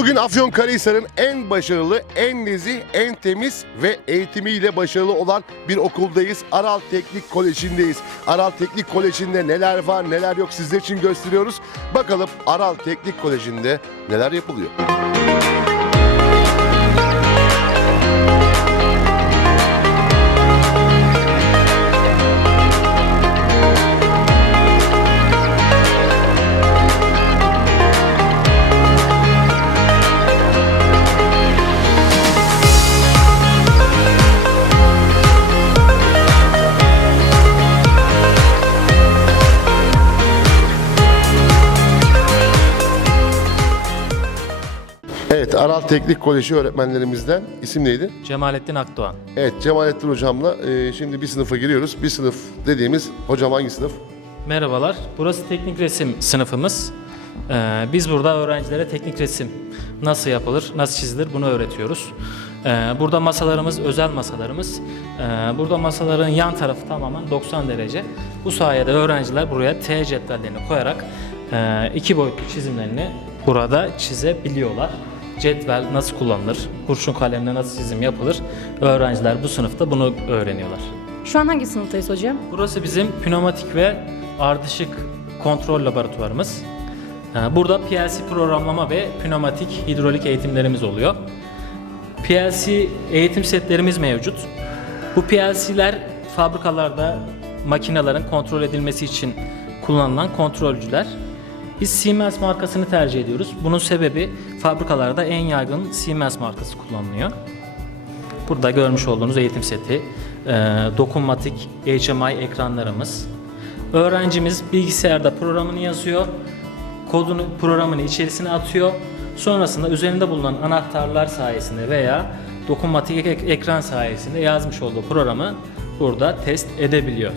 Bugün Afyonkarahisar'ın en başarılı, en nezih, en temiz ve eğitimiyle başarılı olan bir okuldayız. Aral Teknik Koleji'ndeyiz. Aral Teknik Koleji'nde neler var neler yok sizler için gösteriyoruz. Bakalım Aral Teknik Koleji'nde neler yapılıyor. Evet Teknik Koleji öğretmenlerimizden isim neydi? Cemalettin Akdoğan. Evet Cemalettin hocamla e, şimdi bir sınıfa giriyoruz. Bir sınıf dediğimiz hocam hangi sınıf? Merhabalar. Burası teknik resim sınıfımız. Ee, biz burada öğrencilere teknik resim nasıl yapılır, nasıl çizilir bunu öğretiyoruz. Ee, burada masalarımız özel masalarımız. Ee, burada masaların yan tarafı tamamen 90 derece. Bu sayede öğrenciler buraya T cetvellerini koyarak e, iki boyutlu çizimlerini burada çizebiliyorlar. Cetvel nasıl kullanılır, kurşun kalemle nasıl çizim yapılır öğrenciler bu sınıfta bunu öğreniyorlar. Şu an hangi sınıftayız hocam? Burası bizim pneumatik ve ardışık kontrol laboratuvarımız. Ee, Burada PLC programlama ve pneumatik hidrolik eğitimlerimiz oluyor. PLC eğitim setlerimiz mevcut. Bu PLC'ler fabrikalarda makinelerin kontrol edilmesi için kullanılan kontrolcüler. Biz Siemens markasını tercih ediyoruz. Bunun sebebi fabrikalarda en yaygın Siemens markası kullanılıyor. Burada görmüş olduğunuz eğitim seti, e, dokunmatik HMI ekranlarımız. Öğrencimiz bilgisayarda programını yazıyor, kodunu programını içerisine atıyor. Sonrasında üzerinde bulunan anahtarlar sayesinde veya dokunmatik ek- ekran sayesinde yazmış olduğu programı burada test edebiliyor.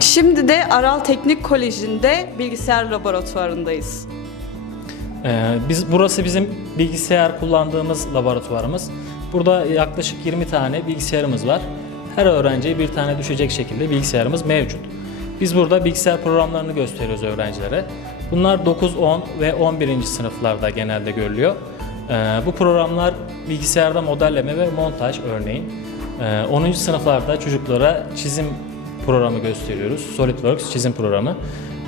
Şimdi de Aral Teknik Koleji'nde bilgisayar laboratuvarındayız. Ee, biz burası bizim bilgisayar kullandığımız laboratuvarımız. Burada yaklaşık 20 tane bilgisayarımız var. Her öğrenciye bir tane düşecek şekilde bilgisayarımız mevcut. Biz burada bilgisayar programlarını gösteriyoruz öğrencilere. Bunlar 9, 10 ve 11. sınıflarda genelde görülüyor. Ee, bu programlar bilgisayarda modelleme ve montaj örneğin. Ee, 10. sınıflarda çocuklara çizim programı gösteriyoruz. SolidWorks çizim programı.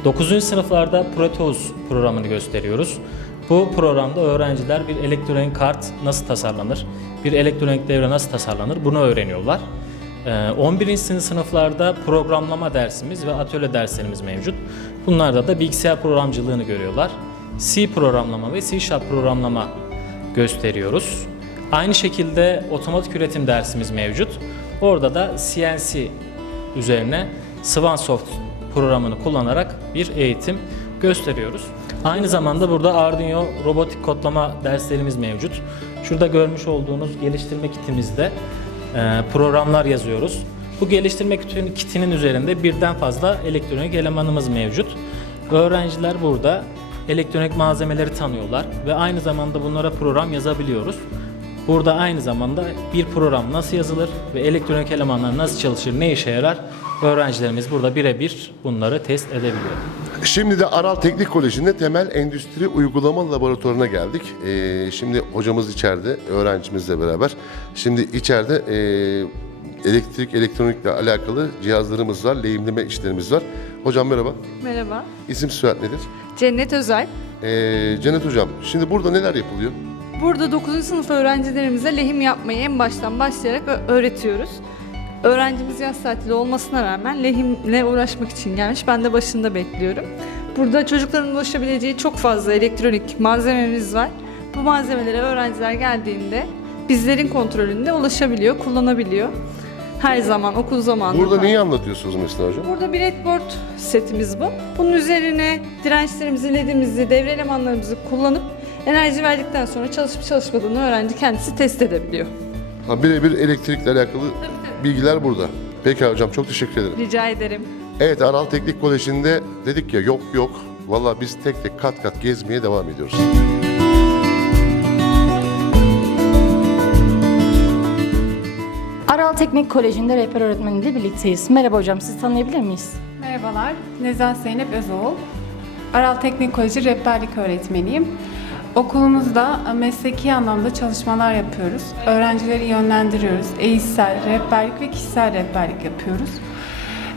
9. sınıflarda Proteus programını gösteriyoruz. Bu programda öğrenciler bir elektronik kart nasıl tasarlanır, bir elektronik devre nasıl tasarlanır bunu öğreniyorlar. Ee, 11. sınıflarda programlama dersimiz ve atölye derslerimiz mevcut. Bunlarda da bilgisayar programcılığını görüyorlar. C programlama ve C Sharp programlama gösteriyoruz. Aynı şekilde otomatik üretim dersimiz mevcut. Orada da CNC üzerine Swansoft programını kullanarak bir eğitim gösteriyoruz. Aynı zamanda burada Arduino robotik kodlama derslerimiz mevcut. Şurada görmüş olduğunuz geliştirme kitimizde e, programlar yazıyoruz. Bu geliştirme kitin- kitinin üzerinde birden fazla elektronik elemanımız mevcut. Öğrenciler burada elektronik malzemeleri tanıyorlar ve aynı zamanda bunlara program yazabiliyoruz. Burada aynı zamanda bir program nasıl yazılır ve elektronik elemanlar nasıl çalışır, ne işe yarar öğrencilerimiz burada birebir bunları test edebiliyor. Şimdi de Aral Teknik Koleji'nde temel endüstri uygulama laboratuvarına geldik. Ee, şimdi hocamız içeride, öğrencimizle beraber. Şimdi içeride e, elektrik, elektronikle alakalı cihazlarımız var, lehimleme işlerimiz var. Hocam merhaba. Merhaba. İsim soyad nedir? Cennet Özel. Ee, Cennet Hocam, şimdi burada neler yapılıyor? Burada 9. sınıf öğrencilerimize lehim yapmayı en baştan başlayarak öğretiyoruz. Öğrencimiz yaz tatili olmasına rağmen lehimle uğraşmak için gelmiş. Ben de başında bekliyorum. Burada çocukların ulaşabileceği çok fazla elektronik malzememiz var. Bu malzemelere öğrenciler geldiğinde bizlerin kontrolünde ulaşabiliyor, kullanabiliyor. Her zaman okul zamanında. Burada neyi anlatıyorsunuz mesela hocam? Burada bir redboard setimiz bu. Bunun üzerine dirençlerimizi, ledimizi, devre elemanlarımızı kullanıp enerji verdikten sonra çalışıp çalışmadığını öğrenci kendisi test edebiliyor. Ha, birebir elektrikle alakalı bilgiler burada. Peki hocam çok teşekkür ederim. Rica ederim. Evet Aral Teknik Koleji'nde dedik ya yok yok. Valla biz tek tek kat kat gezmeye devam ediyoruz. Aral Teknik Koleji'nde rehber öğretmeniyle birlikteyiz. Merhaba hocam, sizi tanıyabilir miyiz? Merhabalar, Nezahat Zeynep Özoğul. Aral Teknik Koleji rehberlik öğretmeniyim. Okulumuzda mesleki anlamda çalışmalar yapıyoruz. Öğrencileri yönlendiriyoruz. Eğitsel, rehberlik ve kişisel rehberlik yapıyoruz.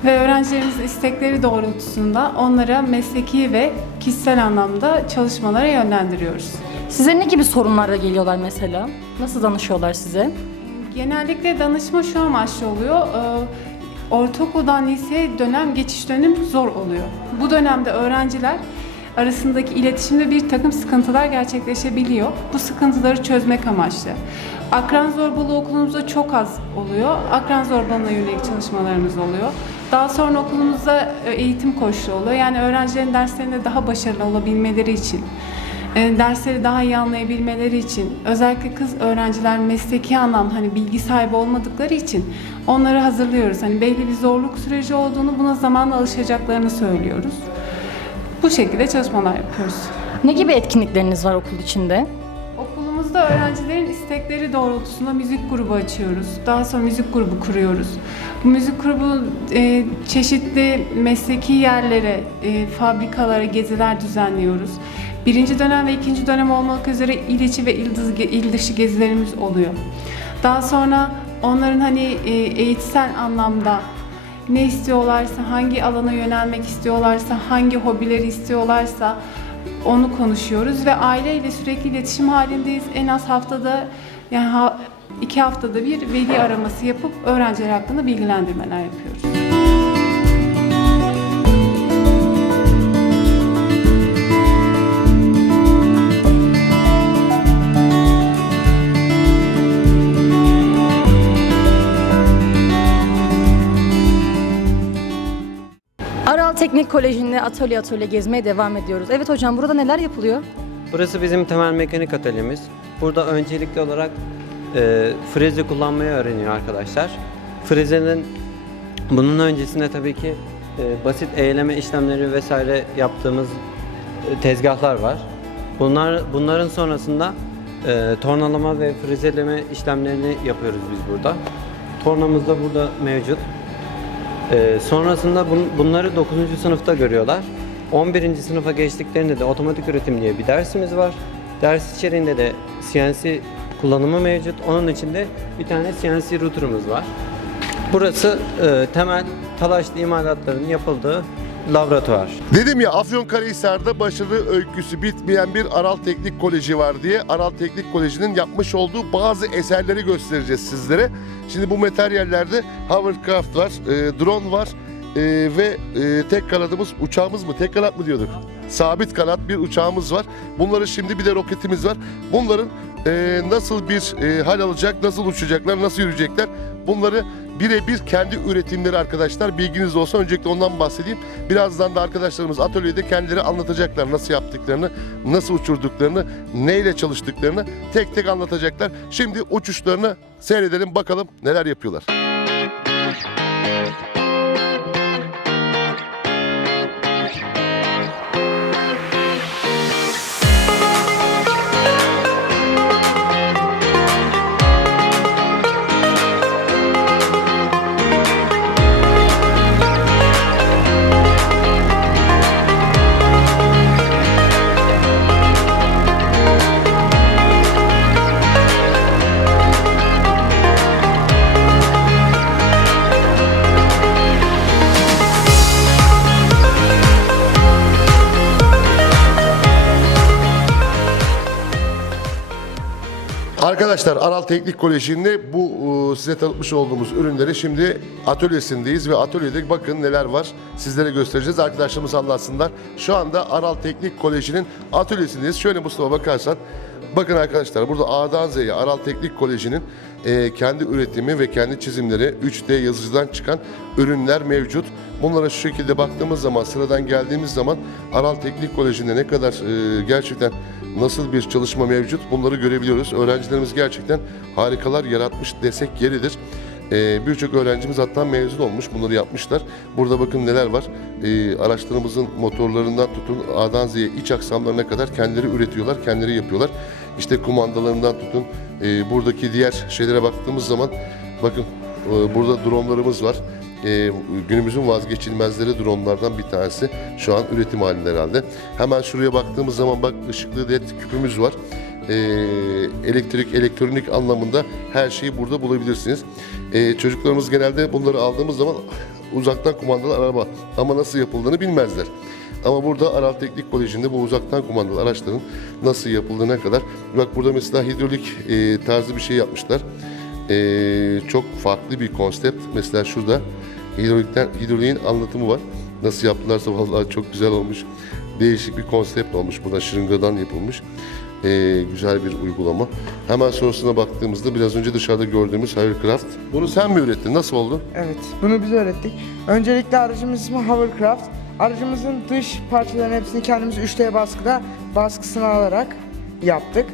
Ve öğrencilerimizin istekleri doğrultusunda onlara mesleki ve kişisel anlamda çalışmalara yönlendiriyoruz. Size ne gibi sorunlarla geliyorlar mesela? Nasıl danışıyorlar size? Genellikle danışma şu amaçlı oluyor. e, Ortaokuldan liseye dönem geçiş dönemi zor oluyor. Bu dönemde öğrenciler arasındaki iletişimde bir takım sıkıntılar gerçekleşebiliyor. Bu sıkıntıları çözmek amaçlı. Akran zorbalığı okulumuzda çok az oluyor. Akran zorbalığına yönelik çalışmalarımız oluyor. Daha sonra okulumuzda e, eğitim koçluğu oluyor. Yani öğrencilerin derslerinde daha başarılı olabilmeleri için e, dersleri daha iyi anlayabilmeleri için özellikle kız öğrenciler mesleki anlamda hani bilgi sahibi olmadıkları için onları hazırlıyoruz. Hani belli bir zorluk süreci olduğunu buna zamanla alışacaklarını söylüyoruz. Bu şekilde çalışmalar yapıyoruz. Ne gibi etkinlikleriniz var okul içinde? Okulumuzda öğrencilerin istekleri doğrultusunda müzik grubu açıyoruz. Daha sonra müzik grubu kuruyoruz. Bu müzik grubu e, çeşitli mesleki yerlere, e, fabrikalara geziler düzenliyoruz. Birinci dönem ve ikinci dönem olmak üzere il içi ve il dışı, il dışı gezilerimiz oluyor. Daha sonra onların hani e, eğitsel anlamda ne istiyorlarsa, hangi alana yönelmek istiyorlarsa, hangi hobileri istiyorlarsa onu konuşuyoruz ve aileyle sürekli iletişim halindeyiz. En az haftada yani iki haftada bir veli araması yapıp öğrenciler hakkında bilgilendirmeler yapıyoruz. Aral Teknik Koleji'nde atölye atölye gezmeye devam ediyoruz. Evet hocam burada neler yapılıyor? Burası bizim temel mekanik atölyemiz. Burada öncelikli olarak e, freze kullanmayı öğreniyor arkadaşlar. Frezenin bunun öncesinde tabii ki e, basit eğleme işlemleri vesaire yaptığımız e, tezgahlar var. Bunlar bunların sonrasında e, tornalama ve frezeleme işlemlerini yapıyoruz biz burada. Tornamız da burada mevcut. Ee, sonrasında bun- bunları 9. sınıfta görüyorlar. 11. sınıfa geçtiklerinde de otomatik üretim diye bir dersimiz var. Ders içerisinde de CNC kullanımı mevcut. Onun içinde bir tane CNC router'ımız var. Burası e, temel talaşlı imalatların yapıldığı laboratuvar. Dedim ya Afyonkarahisar'da başarı öyküsü bitmeyen bir Aral Teknik Koleji var diye Aral Teknik Koleji'nin yapmış olduğu bazı eserleri göstereceğiz sizlere. Şimdi bu materyallerde hovercraft var, e, drone var e, ve e, tek kanadımız uçağımız mı? Tek kanat mı diyorduk? Sabit kanat bir uçağımız var. Bunları şimdi bir de roketimiz var. Bunların e, nasıl bir e, hal alacak, nasıl uçacaklar, nasıl yürüyecekler bunları birebir kendi üretimleri arkadaşlar. Bilginiz olsun. Öncelikle ondan bahsedeyim. Birazdan da arkadaşlarımız atölyede kendileri anlatacaklar nasıl yaptıklarını, nasıl uçurduklarını, neyle çalıştıklarını tek tek anlatacaklar. Şimdi uçuşlarını seyredelim bakalım neler yapıyorlar. Arkadaşlar Aral Teknik Koleji'nde bu e, size tanıtmış olduğumuz ürünleri şimdi atölyesindeyiz ve atölyede bakın neler var sizlere göstereceğiz. Arkadaşlarımız anlatsınlar. Şu anda Aral Teknik Koleji'nin atölyesindeyiz. Şöyle Mustafa bakarsan bakın arkadaşlar burada A'dan Z'ye Aral Teknik Koleji'nin e, kendi üretimi ve kendi çizimleri 3D yazıcıdan çıkan ürünler mevcut. Bunlara şu şekilde baktığımız zaman sıradan geldiğimiz zaman Aral Teknik Koleji'nde ne kadar e, gerçekten nasıl bir çalışma mevcut bunları görebiliyoruz. Öğrencilerimiz gerçekten harikalar yaratmış desek yeridir. Ee, Birçok öğrencimiz hatta mezun olmuş bunları yapmışlar. Burada bakın neler var. Ee, araçlarımızın motorlarından tutun A'dan Z'ye iç aksamlarına kadar kendileri üretiyorlar, kendileri yapıyorlar. İşte kumandalarından tutun e, buradaki diğer şeylere baktığımız zaman bakın e, burada dronlarımız var. e, günümüzün vazgeçilmezleri dronlardan bir tanesi. Şu an üretim halinde herhalde. Hemen şuraya baktığımız zaman bak ışıklı led küpümüz var. E, elektrik, elektronik anlamında her şeyi burada bulabilirsiniz. E, çocuklarımız genelde bunları aldığımız zaman uzaktan kumandalı araba ama nasıl yapıldığını bilmezler. Ama burada Aral Teknik Koleji'nde bu uzaktan kumandalı araçların nasıl yapıldığına kadar bak burada mesela hidrolik e, tarzı bir şey yapmışlar. E, çok farklı bir konsept. Mesela şurada hidrolikten hidroliğin anlatımı var. Nasıl yaptılarsa vallahi çok güzel olmuş. Değişik bir konsept olmuş. Burada şırıngadan yapılmış. E, güzel bir uygulama. Hemen sonrasına baktığımızda biraz önce dışarıda gördüğümüz Hovercraft. Bunu sen mi ürettin? Nasıl oldu? Evet, bunu biz öğrettik. Öncelikle aracımız ismi Hovercraft. Aracımızın dış parçalarının hepsini kendimiz 3D baskıda baskısını alarak yaptık.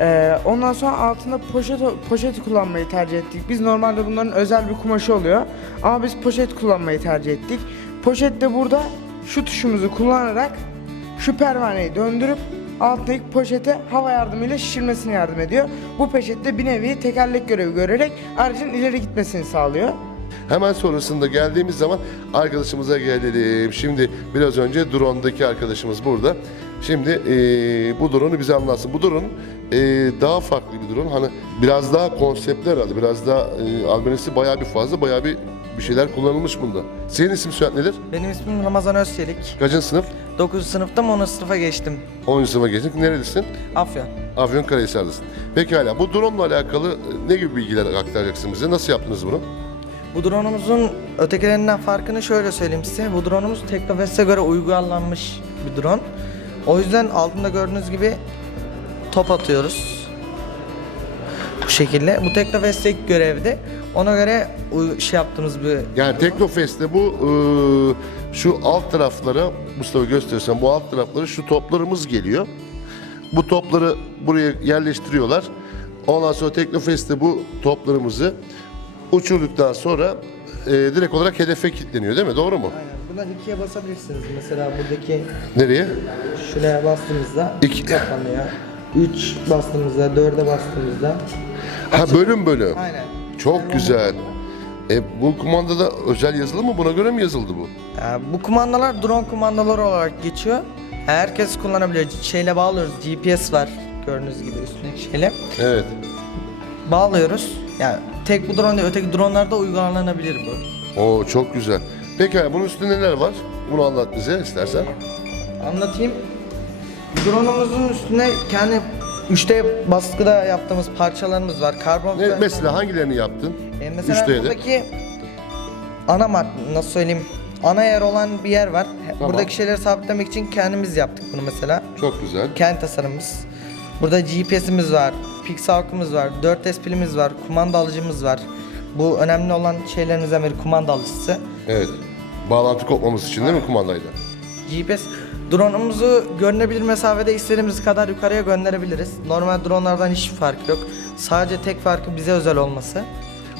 Ee, ondan sonra altında poşet poşet kullanmayı tercih ettik. Biz normalde bunların özel bir kumaşı oluyor ama biz poşet kullanmayı tercih ettik. Poşet de burada şu tuşumuzu kullanarak şu pervaneyi döndürüp alttaki poşete hava yardımıyla şişirmesine yardım ediyor. Bu poşet de bir nevi tekerlek görevi görerek aracın ileri gitmesini sağlıyor. Hemen sonrasında geldiğimiz zaman arkadaşımıza gelelim. Şimdi biraz önce drone'daki arkadaşımız burada. Şimdi eee, bu drone'u bize anlatsın. Bu drone eee, daha farklı bir drone. Hani biraz daha konseptli herhalde. Biraz daha eee albenisi bayağı bir fazla. Bayağı bir bir şeyler kullanılmış bunda. Senin isim Sürat nedir? Benim ismim Ramazan Özçelik. Kaçıncı sınıf? 9. sınıfta 10. sınıfa geçtim. 10. sınıfa geçtik. Nerelisin? Afyon. Afyonkarahisar'dasın. Pekala. Bu drone'la alakalı e, ne gibi bilgiler aktaracaksın bize? Nasıl yaptınız bunu? Bu drone'umuzun ötekilerinden farkını şöyle söyleyeyim size. Bu drone'umuz Teknofest'e göre uygulanmış bir drone. O yüzden altında gördüğünüz gibi top atıyoruz. Bu şekilde. Bu Teknofest'teki görevde. Ona göre şey yaptığımız bir Yani Teknofest'te bu eee, şu alt taraflara Mustafa gösterirsen bu alt taraflara şu toplarımız geliyor. Bu topları buraya yerleştiriyorlar. Ondan sonra Teknofest'te bu toplarımızı uçurduktan sonra eee, direkt olarak hedefe kilitleniyor değil mi? Doğru mu? Aynen. Buradan ikiye basabilirsiniz. Mesela buradaki Nereye? şuraya bastığımızda İki. kapanıyor. 3 bastığımızda, 4'e bastığımızda. Ha bölüm bölüm. Aynen. Çok güzel. E, bu kumandada özel yazılı mı? Buna göre mi yazıldı bu? Ee, bu kumandalar drone kumandaları olarak geçiyor. Herkes kullanabiliyor. Şeyle bağlıyoruz. GPS var gördüğünüz gibi üstündeki şeyle. Evet. Bağlıyoruz. Yani tek bu drone değil, öteki dronelarda uygulanabilir bu. Oo çok güzel. Peki bunun üstünde neler var? Bunu anlat bize istersen. Anlatayım. Drone'umuzun üstüne kendi 3D baskıda yaptığımız parçalarımız var. Karbon Ne, mesela hangilerini yaptın? Ee, mesela 3D'de. buradaki ana mad nasıl söyleyeyim ana yer olan bir yer var. Tamam. Buradaki şeyleri sabitlemek için kendimiz yaptık bunu mesela. Çok güzel. Kendi tasarımımız. Burada GPS'imiz var, Pixark'ımız var, 4S pilimiz var, kumanda alıcımız var. Bu önemli olan şeylerimizden biri kumanda alıcısı. Evet. Bağlantı kopmaması için değil mi kumandayla? GPS drone'umuzu görünebilir mesafede istediğimiz kadar yukarıya gönderebiliriz. Normal drone'lardan hiç fark yok. Sadece tek farkı bize özel olması.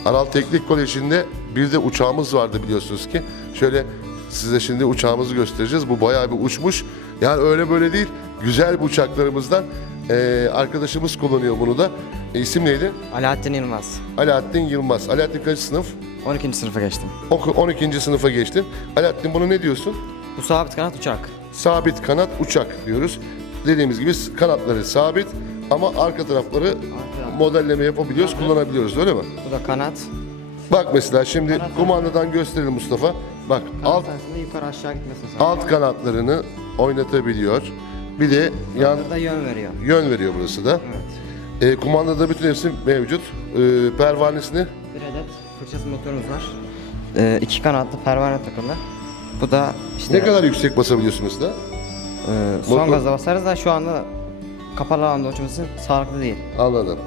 Aral Teknik Koleji'nde bir de uçağımız vardı biliyorsunuz ki. Şöyle size şimdi uçağımızı göstereceğiz. Bu bayağı bir uçmuş. Yani öyle böyle değil. Güzel bir uçaklarımızdan. Ee, arkadaşımız kullanıyor bunu da. E, isim neydi? Alaaddin Yılmaz. Alaaddin Yılmaz. Alaaddin kaç sınıf? 12. sınıfa geçtim. Oku- 12. sınıfa geçtin. Alaaddin bunu ne diyorsun? Bu sabit kanat uçak. Sabit kanat uçak diyoruz. Dediğimiz gibi kanatları sabit ama arka tarafları modelleme yapabiliyoruz, kullanabiliyoruz öyle mi? Bu da kanat. Bak mesela şimdi kumandadan gösterelim Mustafa. Bak alt sayesinde yukarı aşağı sağlıyor. alt kanatlarını oynatabiliyor. Bir de yan Burada yön veriyor. yön veriyor burası da. Evet. E, kumandada bütün hepsi mevcut. E, pervanesini Bir adet fırçası motorumuz var. Ee, iki kanatlı pervane takılı. Bu da işte ne kadar yüksek basabiliyorsun mesela? e, son motor- gazla basarız da şu anda kapalı alanda uçması sağlıklı değil. Anladım.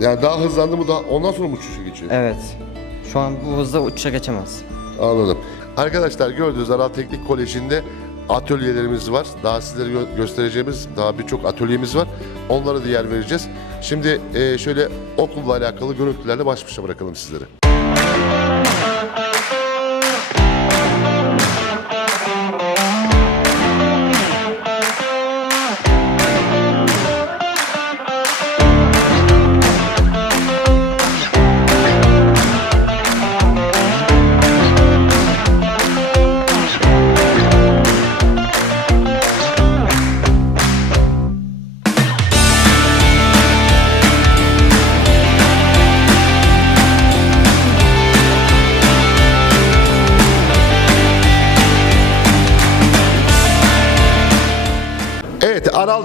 Yani daha hızlandı mı daha ondan sonra mı uçuşa geçiyor? Evet. Şu an bu hızda uçuşa geçemez. Anladım. Arkadaşlar gördüğünüz Aral Teknik Koleji'nde atölyelerimiz var. Daha sizlere gö- göstereceğimiz daha birçok atölyemiz var. Onlara da yer vereceğiz. Şimdi e, şöyle okulla alakalı görüntülerle baş başa bırakalım sizleri.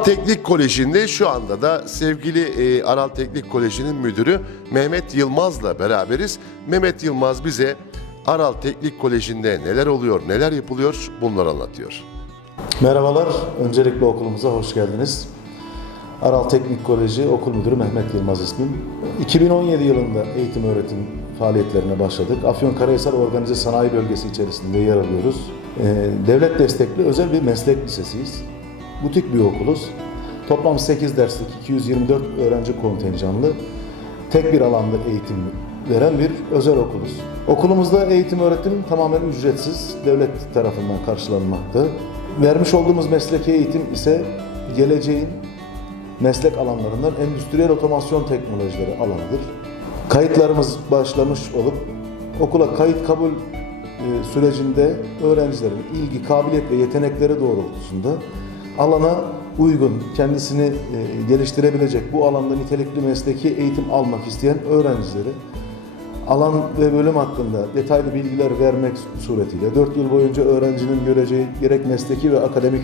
Teknik Koleji'nde şu anda da sevgili e, Aral Teknik Koleji'nin müdürü Mehmet Yılmaz'la beraberiz. Mehmet Yılmaz bize Aral Teknik Koleji'nde neler oluyor, neler yapılıyor bunları anlatıyor. Merhabalar, öncelikle okulumuza hoş geldiniz. Aral Teknik Koleji Okul Müdürü Mehmet Yılmaz ismim. 2017 yılında eğitim öğretim faaliyetlerine başladık. Afyonkarahisar Organize Sanayi Bölgesi içerisinde yer alıyoruz. Ee, Devlet destekli özel bir meslek lisesiyiz. Butik bir okuluz. Toplam 8 derslik 224 öğrenci kontenjanlı tek bir alanda eğitim veren bir özel okuluz. Okulumuzda eğitim öğretim tamamen ücretsiz, devlet tarafından karşılanmakta. Vermiş olduğumuz mesleki eğitim ise geleceğin meslek alanlarından endüstriyel otomasyon teknolojileri alanıdır. Kayıtlarımız başlamış olup okula kayıt kabul e, sürecinde öğrencilerin ilgi, kabiliyet ve yetenekleri doğrultusunda alana uygun, kendisini e, geliştirebilecek bu alanda nitelikli mesleki eğitim almak isteyen öğrencileri alan ve bölüm hakkında detaylı bilgiler vermek suretiyle 4 yıl boyunca öğrencinin göreceği gerek mesleki ve akademik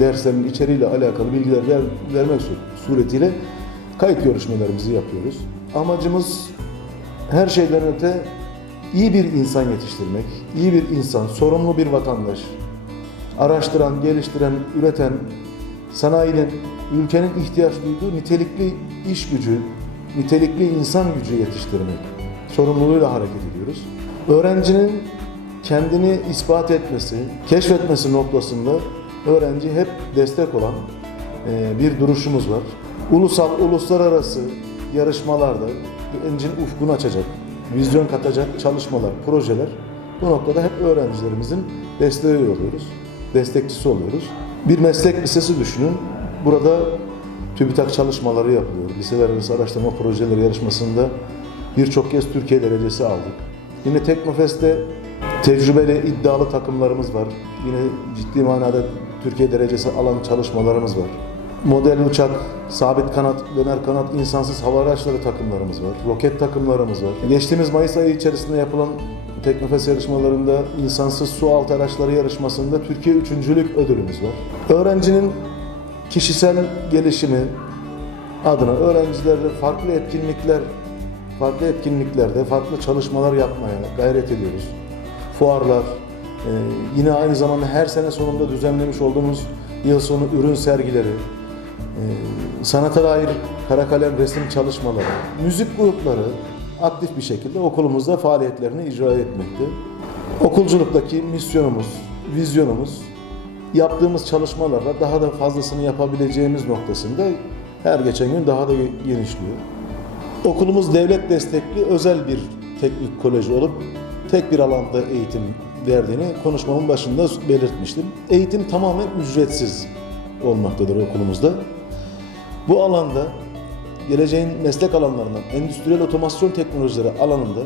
derslerin içeriğiyle alakalı bilgiler ver, vermek sur- suretiyle kayıt görüşmelerimizi yapıyoruz. Amacımız her şeyden öte iyi bir insan yetiştirmek, iyi bir insan, sorumlu bir vatandaş, araştıran, geliştiren, üreten, sanayinin, ülkenin ihtiyaç duyduğu nitelikli iş gücü, nitelikli insan gücü yetiştirmek sorumluluğuyla hareket ediyoruz. Öğrencinin kendini ispat etmesi, keşfetmesi noktasında öğrenci hep destek olan e, bir duruşumuz var. Ulusal, uluslararası yarışmalarda gencin ufkunu açacak, vizyon katacak çalışmalar, projeler bu noktada hep öğrencilerimizin desteği oluyoruz, destekçisi oluyoruz. Bir meslek lisesi düşünün. Burada TÜBİTAK çalışmaları yapılıyor. Liseler arası araştırma projeleri yarışmasında birçok kez Türkiye derecesi aldık. Yine Teknofest'te tecrübeli, iddialı takımlarımız var. Yine ciddi manada Türkiye derecesi alan çalışmalarımız var. Model uçak, sabit kanat, döner kanat, insansız hava araçları takımlarımız var. Roket takımlarımız var. Geçtiğimiz Mayıs ayı içerisinde yapılan Teknofest yarışmalarında insansız su altı araçları yarışmasında Türkiye üçüncülük ödülümüz var. Öğrencinin kişisel gelişimi adına öğrencilerle farklı etkinlikler farklı etkinliklerde farklı çalışmalar yapmaya gayret ediyoruz. Fuarlar, e, yine aynı zamanda her sene sonunda düzenlemiş olduğumuz yıl sonu ürün sergileri, e, sanata dair kara kalem resim çalışmaları, müzik grupları aktif bir şekilde okulumuzda faaliyetlerini icra etmekte. Okulculuktaki misyonumuz, vizyonumuz yaptığımız çalışmalarla daha da fazlasını yapabileceğimiz noktasında her geçen gün daha da genişliyor. Okulumuz devlet destekli özel bir teknik kolej olup tek bir alanda eğitim verdiğini konuşmamın başında belirtmiştim. Eğitim tamamen ücretsiz olmaktadır okulumuzda. Bu alanda geleceğin meslek alanlarından endüstriyel otomasyon teknolojileri alanında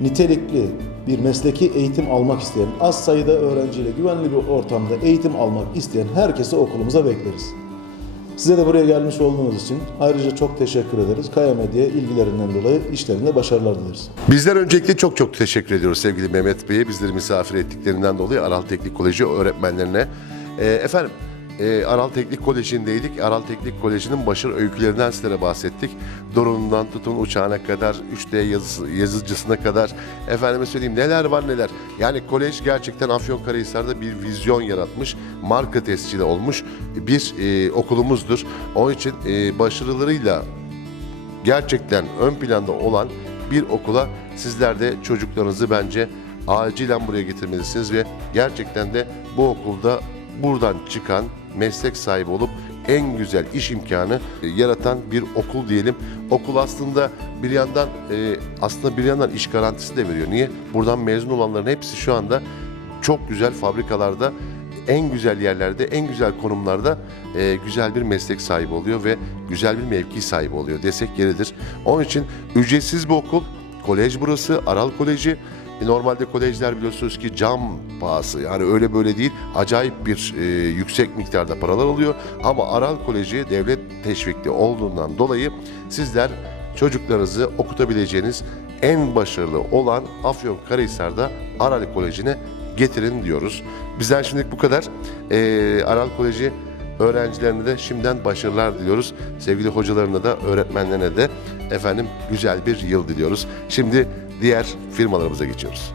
nitelikli bir mesleki eğitim almak isteyen, az sayıda öğrenciyle güvenli bir ortamda eğitim almak isteyen herkesi okulumuza bekleriz. Size de buraya gelmiş olduğunuz için ayrıca çok teşekkür ederiz. Kaya Medya ilgilerinden dolayı işlerinde başarılar dileriz. Bizler öncelikle çok çok teşekkür ediyoruz sevgili Mehmet Bey'e bizleri misafir ettiklerinden dolayı Aral Teknik Koleji öğretmenlerine. Ee, efendim e, Aral Teknik Koleji'ndeydik. Aral Teknik Koleji'nin başarı öykülerinden sizlere bahsettik. Drone'undan tutun uçağına kadar, 3D yazısı, yazıcısına kadar efendime söyleyeyim neler var neler. Yani kolej gerçekten Afyonkarahisar'da bir vizyon yaratmış, marka tescili olmuş bir e, okulumuzdur. Onun için e, başarılarıyla gerçekten ön planda olan bir okula sizler de çocuklarınızı bence acilen buraya getirmelisiniz ve gerçekten de bu okulda buradan çıkan meslek sahibi olup en güzel iş imkanı e, yaratan bir okul diyelim. Okul aslında bir yandan e, aslında bir yandan iş garantisi de veriyor. Niye? Buradan mezun olanların hepsi şu anda çok güzel fabrikalarda en güzel yerlerde, en güzel konumlarda e, güzel bir meslek sahibi oluyor ve güzel bir mevki sahibi oluyor desek yeridir. Onun için ücretsiz bir okul, kolej burası, Aral Koleji. E, Normalde kolejler biliyorsunuz ki cam pahası yani öyle böyle değil acayip bir e, yüksek miktarda paralar alıyor ama Aral Koleji devlet teşvikli olduğundan dolayı sizler çocuklarınızı okutabileceğiniz en başarılı olan Afyonkarahisar'da Aral Koleji'ne getirin diyoruz. Bizden şimdilik bu kadar. Ee, Aral Koleji Öğrencilerine de şimdiden başarılar diliyoruz. Sevgili hocalarına da öğretmenlerine de efendim güzel bir yıl diliyoruz. Şimdi diğer firmalarımıza geçiyoruz.